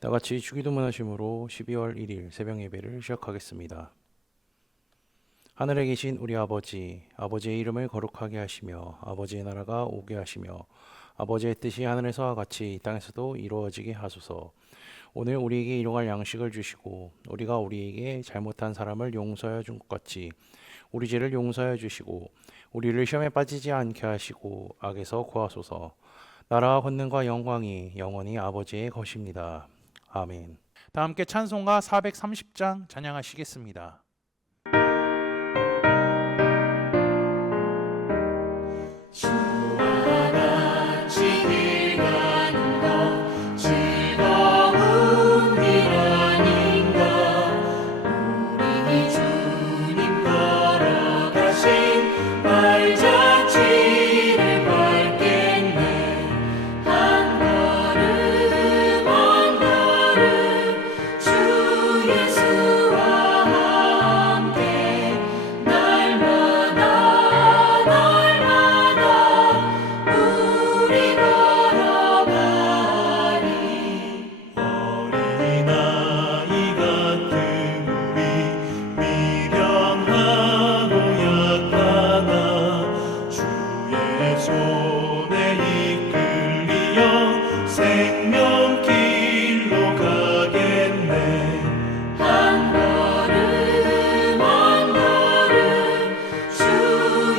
다 같이 주기도문 하심으로 12월 1일 새벽 예배를 시작하겠습니다. 하늘에 계신 우리 아버지, 아버지의 이름을 거룩하게 하시며 아버지의 나라가 오게 하시며 아버지의 뜻이 하늘에서와 같이 이 땅에서도 이루어지게 하소서. 오늘 우리에게 일용할 양식을 주시고 우리가 우리에게 잘못한 사람을 용서하여 준 것 같이 우리 죄를 용서하여 주시고 우리를 시험에 빠지지 않게 하시고 악에서 구하소서. 나라와 권능과 영광이 영원히 아버지의 것입니다. 아멘. 다 함께 찬송가 430장 찬양하시겠습니다. 주와 같이 길 가는 것 즐거운 길 아닌가. 우리 주님 걸어가신 발자취를 밟겠네. 한 걸음 한 걸음 주 예수와 함께 날마다 우리 걸어가리. 어린아이 같은 우리 미련하고 약하나 주의 손에 이끌리어 생명길로 가겠네. 한 걸음 한 걸음 주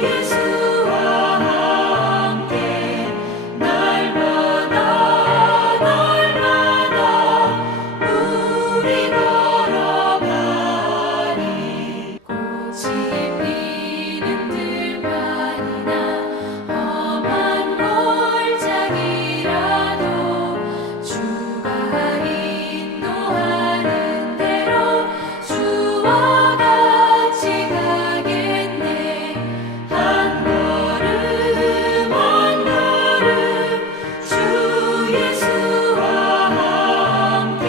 예수와 함께 날마다 우리 걸어가리. 꽃이 피는 들판이나 험한 골짜기라도 주가 인도하는 대로 주와 같이 가겠네. 한 걸음 한 걸음 주 예수와 함께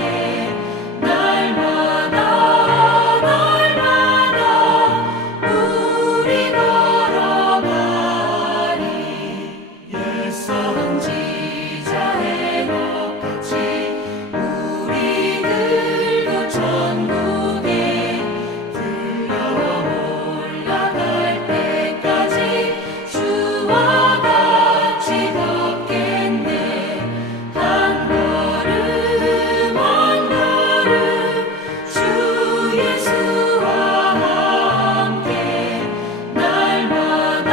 날마다 우리 걸어가리. 옛사랑 지자의 것같이 우리들도 천국에 들려 올라갈 때까지 주와 같이 걷겠네. 한 걸음 한 걸음 주 예수와 함께 날마다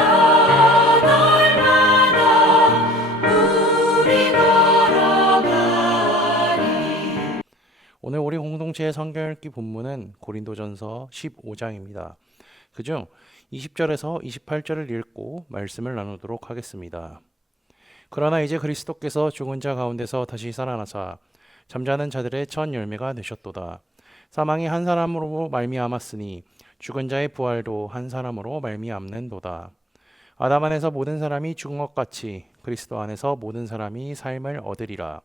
우리 걸어가리. 오늘 우리 공동체의 성경 읽기 본문은 고린도전서 15장입니다. 그중 20절에서 28절을 읽고 말씀을 나누도록 하겠습니다. 그러나 이제 그리스도께서 죽은 자 가운데서 다시 살아나사 잠자는 자들의 첫 열매가 되셨도다. 사망이 한 사람으로 말미암았으니 죽은 자의 부활도 한 사람으로 말미암는도다. 아담 안에서 모든 사람이 죽은 것 같이 그리스도 안에서 모든 사람이 삶을 얻으리라.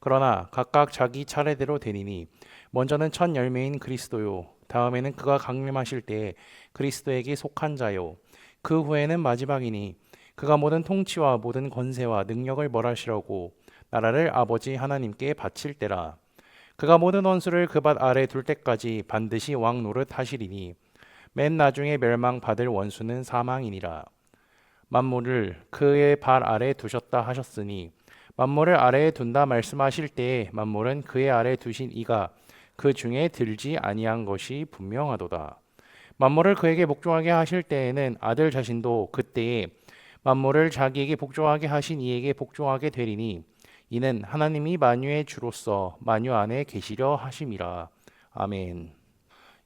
그러나 각각 자기 차례대로 되니니 먼저는 첫 열매인 그리스도요, 다음에는 그가 강림하실 때에 그리스도에게 속한 자요, 그 후에는 마지막이니 그가 모든 통치와 모든 권세와 능력을 벌하시려고 나라를 아버지 하나님께 바칠 때라. 그가 모든 원수를 그 발 아래 둘 때까지 반드시 왕 노릇 하시리니 맨 나중에 멸망받을 원수는 사망이니라. 만물을 그의 발 아래 두셨다 하셨으니 만물을 아래에 둔다 말씀하실 때에 만물은 그의 아래 두신 이가 그 중에 들지 아니한 것이 분명하도다. 만물을 그에게 복종하게 하실 때에는 아들 자신도 그때에 만물을 자기에게 복종하게 하신 이에게 복종하게 되리니 이는 하나님이 만유의 주로서 만유 안에 계시려 하심이라. 아멘.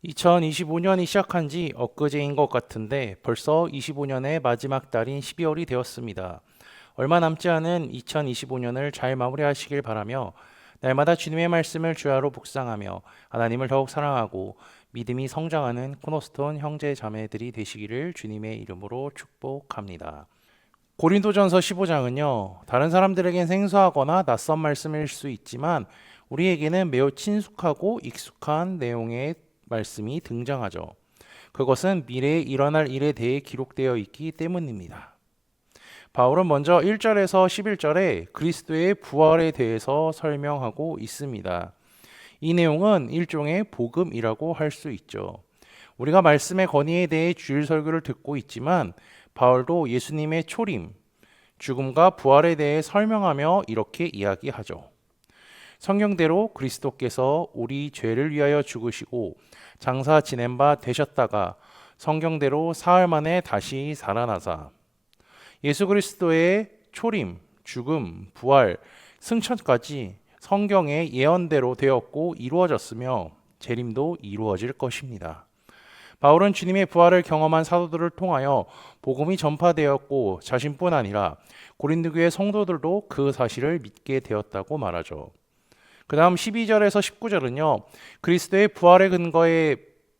2025년이 시작한 지 엊그제인 것 같은데 벌써 25년의 마지막 달인 12월이 되었습니다. 얼마 남지 않은 2025년을 잘 마무리하시길 바라며 날마다 주님의 말씀을 주야로 묵상하며 하나님을 더욱 사랑하고 믿음이 성장하는 코너스톤 형제 자매들이 되시기를 주님의 이름으로 축복합니다. 고린도전서 15장은요, 다른 사람들에겐 생소하거나 낯선 말씀일 수 있지만 우리에게는 매우 친숙하고 익숙한 내용의 말씀이 등장하죠. 그것은 미래에 일어날 일에 대해 기록되어 있기 때문입니다. 바울은 먼저 1절에서 11절에 그리스도의 부활에 대해서 설명하고 있습니다. 이 내용은 일종의 복음이라고 할 수 있죠. 우리가 말씀의 권위에 대해 주일 설교를 듣고 있지만 바울도 예수님의 초림, 죽음과 부활에 대해 설명하며 이렇게 이야기하죠. 성경대로 그리스도께서 우리 죄를 위하여 죽으시고 장사 지낸 바 되셨다가 성경대로 사흘 만에 다시 살아나사. 예수 그리스도의 초림, 죽음, 부활, 승천까지 성경의 예언대로 되었고 이루어졌으며 재림도 이루어질 것입니다. 바울은 주님의 부활을 경험한 사도들을 통하여 복음이 전파되었고 자신뿐 아니라 고린도 교회 성도들도 그 사실을 믿게 되었다고 말하죠. 그 다음 12절에서 19절은요. 그리스도의 부활의 근거에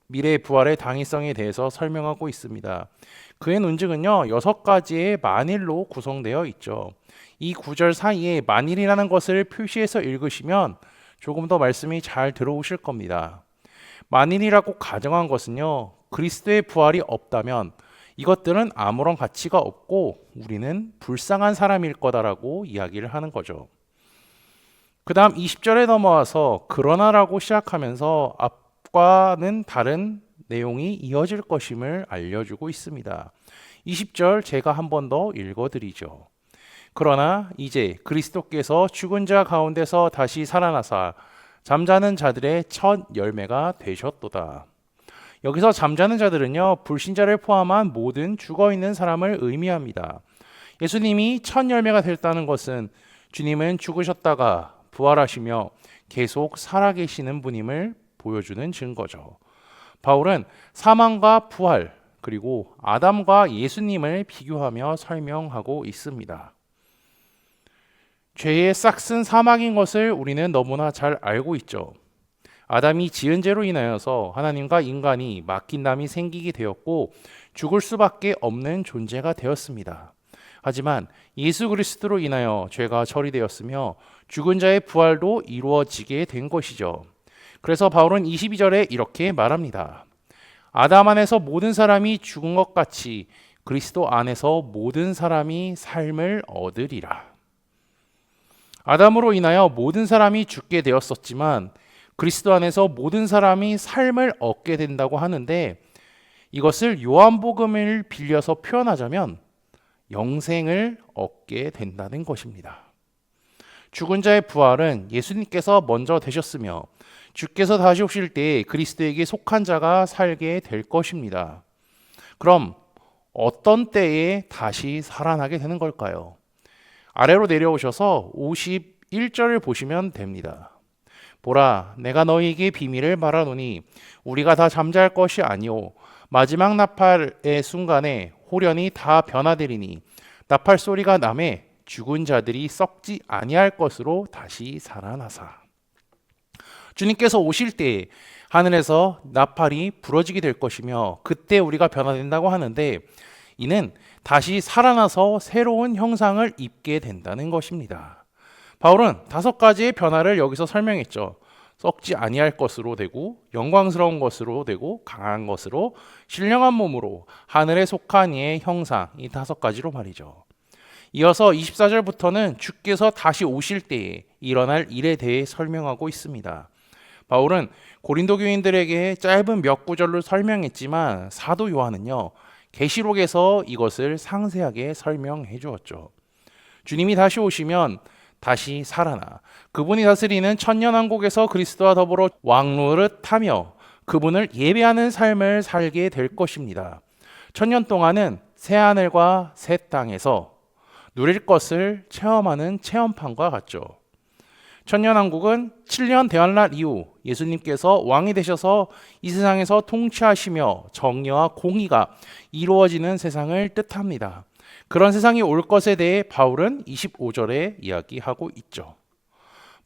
미래 부활의 당위성에 대해서 설명하고 있습니다. 그의 논증은요. 6가지의 만일로 구성되어 있죠. 이 구절 사이에 만일이라는 것을 표시해서 읽으시면 조금 더 말씀이 잘 들어오실 겁니다. 만일이라고 가정한 것은요. 그리스도의 부활이 없다면 이것들은 아무런 가치가 없고 우리는 불쌍한 사람일 거다라고 이야기를 하는 거죠. 그 다음 20절에 넘어와서 그러나라고 시작하면서 앞과는 다른 내용이 이어질 것임을 알려주고 있습니다. 20절 제가 한 번 더 읽어드리죠. 그러나 이제 그리스도께서 죽은 자 가운데서 다시 살아나사 잠자는 자들의 첫 열매가 되셨도다. 여기서 잠자는 자들은요, 불신자를 포함한 모든 죽어있는 사람을 의미합니다. 예수님이 첫 열매가 됐다는 것은 주님은 죽으셨다가 부활하시며 계속 살아계시는 분임을 보여주는 증거죠. 바울은 사망과 부활, 그리고 아담과 예수님을 비교하며 설명하고 있습니다. 죄의 싹슨 사망인 것을 우리는 너무나 잘 알고 있죠. 아담이 지은 죄로 인하여서 하나님과 인간이 맡긴남이 생기게 되었고 죽을 수밖에 없는 존재가 되었습니다. 하지만 예수 그리스도로 인하여 죄가 처리되었으며 죽은 자의 부활도 이루어지게 된 것이죠. 그래서 바울은 22절에 이렇게 말합니다. 아담 안에서 모든 사람이 죽은 것 같이 그리스도 안에서 모든 사람이 삶을 얻으리라. 아담으로 인하여 모든 사람이 죽게 되었었지만 그리스도 안에서 모든 사람이 삶을 얻게 된다고 하는데 이것을 요한복음을 빌려서 표현하자면 영생을 얻게 된다는 것입니다. 죽은 자의 부활은 예수님께서 먼저 되셨으며 주께서 다시 오실 때 그리스도에게 속한 자가 살게 될 것입니다. 그럼 어떤 때에 다시 살아나게 되는 걸까요? 아래로 내려오셔서 51절을 보시면 됩니다. 보라, 내가 너희에게 비밀을 말하노니 우리가 다 잠잘 것이 아니오 마지막 나팔의 순간에 호련히 다 변화되리니 나팔 소리가 나매 죽은 자들이 썩지 아니할 것으로 다시 살아나사. 주님께서 오실 때 하늘에서 나팔이 부러지게 될 것이며 그때 우리가 변화된다고 하는데 이는 다시 살아나서 새로운 형상을 입게 된다는 것입니다. 바울은 5가지의 변화를 여기서 설명했죠. 썩지 아니할 것으로 되고 영광스러운 것으로 되고 강한 것으로 신령한 몸으로 하늘에 속한 이의 형상, 이 5가지로 말이죠. 이어서 24절부터는 주께서 다시 오실 때에 일어날 일에 대해 설명하고 있습니다. 바울은 고린도 교인들에게 짧은 몇 구절로 설명했지만 사도 요한은요, 계시록에서 이것을 상세하게 설명해 주었죠. 주님이 다시 오시면 다시 살아나 그분이 다스리는 천년왕국에서 그리스도와 더불어 왕노릇하며 그분을 예배하는 삶을 살게 될 것입니다. 천년 동안은 새 하늘과 새 땅에서 누릴 것을 체험하는 체험판과 같죠. 천년왕국은 7년 대환란 이후 예수님께서 왕이 되셔서 이 세상에서 통치하시며 정의와 공의가 이루어지는 세상을 뜻합니다. 그런 세상이 올 것에 대해 바울은 25절에 이야기하고 있죠.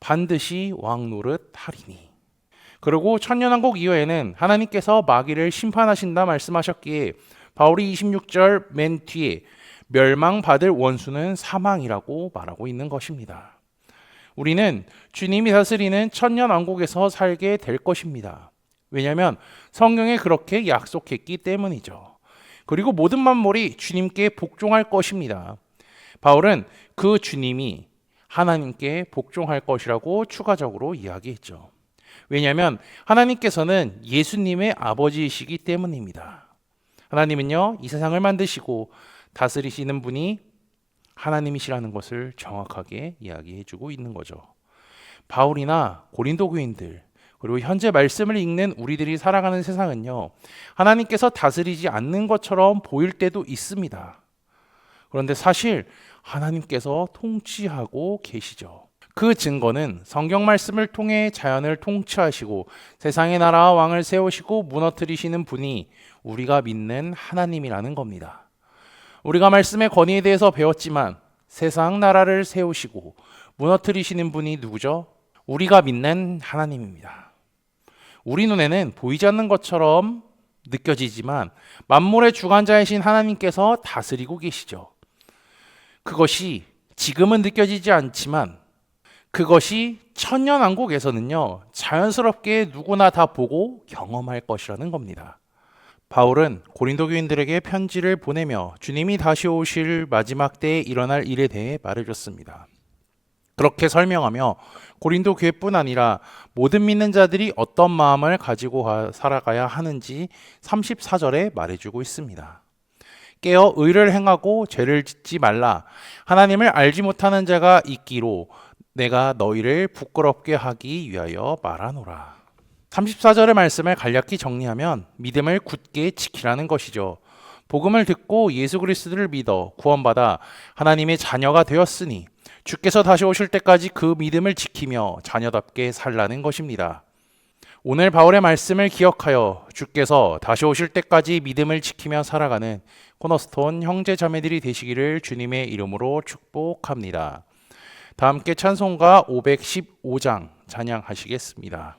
반드시 왕노릇 하리니. 그리고 천년왕국 이후에는 하나님께서 마귀를 심판하신다 말씀하셨기에 바울이 26절 맨 뒤에 멸망받을 원수는 사망이라고 말하고 있는 것입니다. 우리는 주님이 다스리는 천년왕국에서 살게 될 것입니다. 왜냐하면 성경에 그렇게 약속했기 때문이죠. 그리고 모든 만물이 주님께 복종할 것입니다. 바울은 그 주님이 하나님께 복종할 것이라고 추가적으로 이야기했죠. 왜냐하면 하나님께서는 예수님의 아버지이시기 때문입니다. 하나님은요, 이 세상을 만드시고 다스리시는 분이 하나님이시라는 것을 정확하게 이야기해주고 있는 거죠. 바울이나 고린도 교인들, 그리고 현재 말씀을 읽는 우리들이 살아가는 세상은요, 하나님께서 다스리지 않는 것처럼 보일 때도 있습니다. 그런데 사실 하나님께서 통치하고 계시죠. 그 증거는 성경 말씀을 통해 자연을 통치하시고 세상의 나라와 왕을 세우시고 무너뜨리시는 분이 우리가 믿는 하나님이라는 겁니다. 우리가 말씀의 권위에 대해서 배웠지만 세상 나라를 세우시고 무너뜨리시는 분이 누구죠? 우리가 믿는 하나님입니다. 우리 눈에는 보이지 않는 것처럼 느껴지지만 만물의 주관자이신 하나님께서 다스리고 계시죠. 그것이 지금은 느껴지지 않지만 그것이 천년왕국에서는요, 자연스럽게 누구나 다 보고 경험할 것이라는 겁니다. 바울은 고린도 교인들에게 편지를 보내며 주님이 다시 오실 마지막 때에 일어날 일에 대해 말해줬습니다. 그렇게 설명하며 고린도 교회뿐 아니라 모든 믿는 자들이 어떤 마음을 가지고 살아가야 하는지 34절에 말해주고 있습니다. 깨어 의를 행하고 죄를 짓지 말라. 하나님을 알지 못하는 자가 있기로 내가 너희를 부끄럽게 하기 위하여 말하노라. 34절의 말씀을 간략히 정리하면 믿음을 굳게 지키라는 것이죠. 복음을 듣고 예수 그리스도를 믿어 구원받아 하나님의 자녀가 되었으니 주께서 다시 오실 때까지 그 믿음을 지키며 자녀답게 살라는 것입니다. 오늘 바울의 말씀을 기억하여 주께서 다시 오실 때까지 믿음을 지키며 살아가는 코너스톤 형제 자매들이 되시기를 주님의 이름으로 축복합니다. 다 함께 찬송가 515장 찬양하시겠습니다.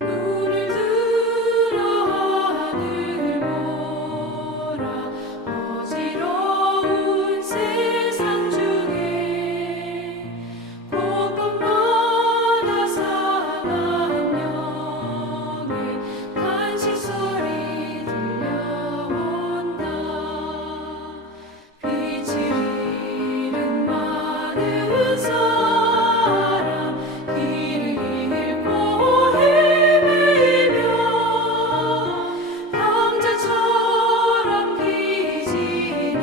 눈을 들어 하늘 보라 어지러운 세상 중에 곳곳마다 사람 영의 간식 소리 들려온다. 빛을 잃은 많은 사람 길을 잃고 헤매며 강자처럼 기진하니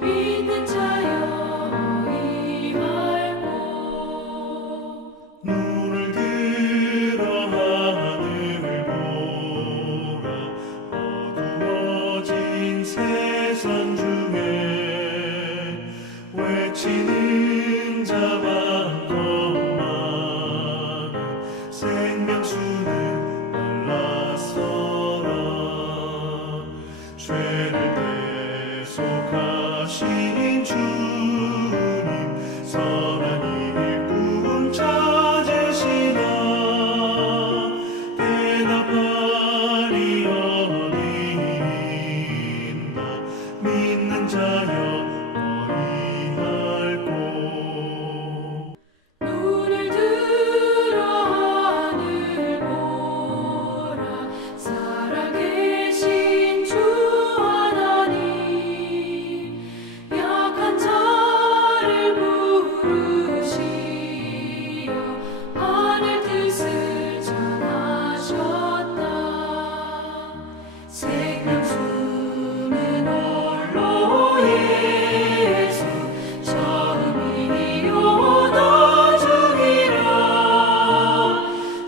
믿는 자여 이할고 눈을 들어 하늘을 보라 어두워진 세상 중에 외치는 자 많건 많은 생명수는 말라서라 죄를 대속하신 주님 선한 일꾼 찾으시나 대답하리 어디 있나 믿는 자여 어이할꼬 눈을 들어 하늘 보라 살아계신 주 하나님 약한 자를 부르시어 하늘 뜻을 전하셨다. 생명수는 홀로 예수 처음이요 나중이라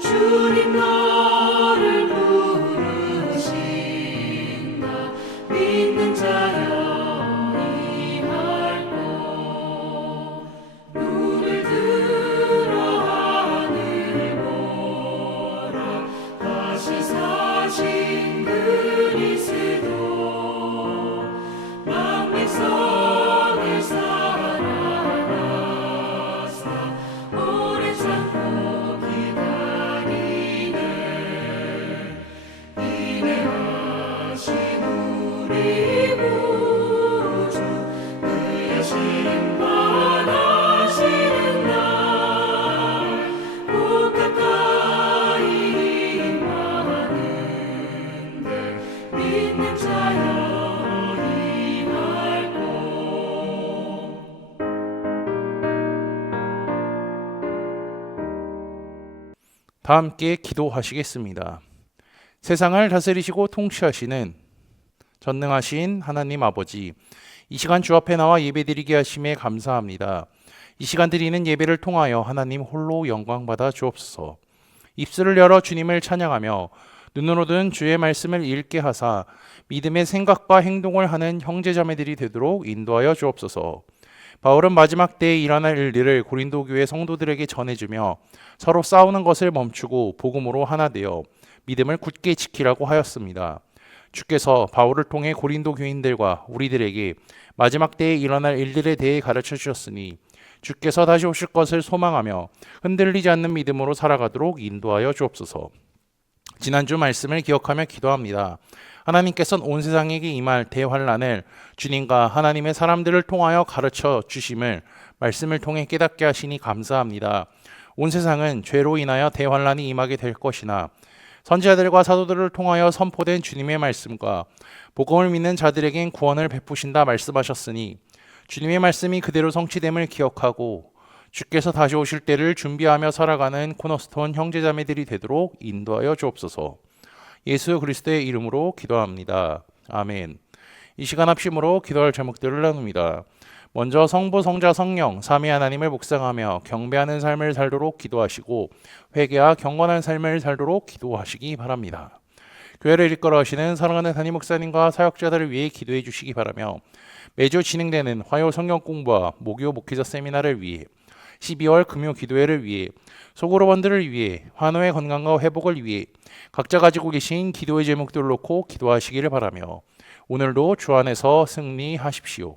주님 너를 부르신다. 믿는 자여 이할고 눈을 들어 하늘 보라 다시 사신 그리스도 만백성을 사랑하사 오래 참고 기다리네. 인내하신 우리 구주 그의 심판하시는 날 곧 가까이 임하는데 다 함께 기도하시겠습니다. 세상을 다스리시고 통치하시는 전능하신 하나님 아버지, 이 시간 주 앞에 나와 예배드리게 하심에 감사합니다. 이 시간 드리는 예배를 통하여 하나님 홀로 영광 받아 주옵소서. 입술을 열어 주님을 찬양하며 눈으로든 주의 말씀을 읽게 하사 믿음의 생각과 행동을 하는 형제자매들이 되도록 인도하여 주옵소서. 바울은 마지막 때에 일어날 일들을 고린도 교회 성도들에게 전해주며 서로 싸우는 것을 멈추고 복음으로 하나 되어 믿음을 굳게 지키라고 하였습니다. 주께서 바울을 통해 고린도 교인들과 우리들에게 마지막 때에 일어날 일들에 대해 가르쳐 주셨으니 주께서 다시 오실 것을 소망하며 흔들리지 않는 믿음으로 살아가도록 인도하여 주옵소서. 지난주 말씀을 기억하며 기도합니다. 하나님께서는 온 세상에게 임할 대환란을 주님과 하나님의 사람들을 통하여 가르쳐 주심을 말씀을 통해 깨닫게 하시니 감사합니다. 온 세상은 죄로 인하여 대환란이 임하게 될 것이나 선지자들과 사도들을 통하여 선포된 주님의 말씀과 복음을 믿는 자들에겐 구원을 베푸신다 말씀하셨으니 주님의 말씀이 그대로 성취됨을 기억하고 주께서 다시 오실 때를 준비하며 살아가는 코너스톤 형제자매들이 되도록 인도하여 주옵소서. 예수 그리스도의 이름으로 기도합니다. 아멘. 이 시간 합심으로 기도할 제목들을 나눕니다. 먼저 성부, 성자, 성령, 삼위 하나님을 묵상하며 경배하는 삶을 살도록 기도하시고 회개와 경건한 삶을 살도록 기도하시기 바랍니다. 교회를 이끌어 가시는 사랑하는 담임 목사님과 사역자들을 위해 기도해 주시기 바라며 매주 진행되는 화요 성경 공부와 목요 목회자 세미나를 위해 12월 금요 기도회를 위해 소그룹원들을 위해 환우의 건강과 회복을 위해 각자 가지고 계신 기도의 제목들을 놓고 기도하시기를 바라며 오늘도 주 안에서 승리하십시오.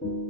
주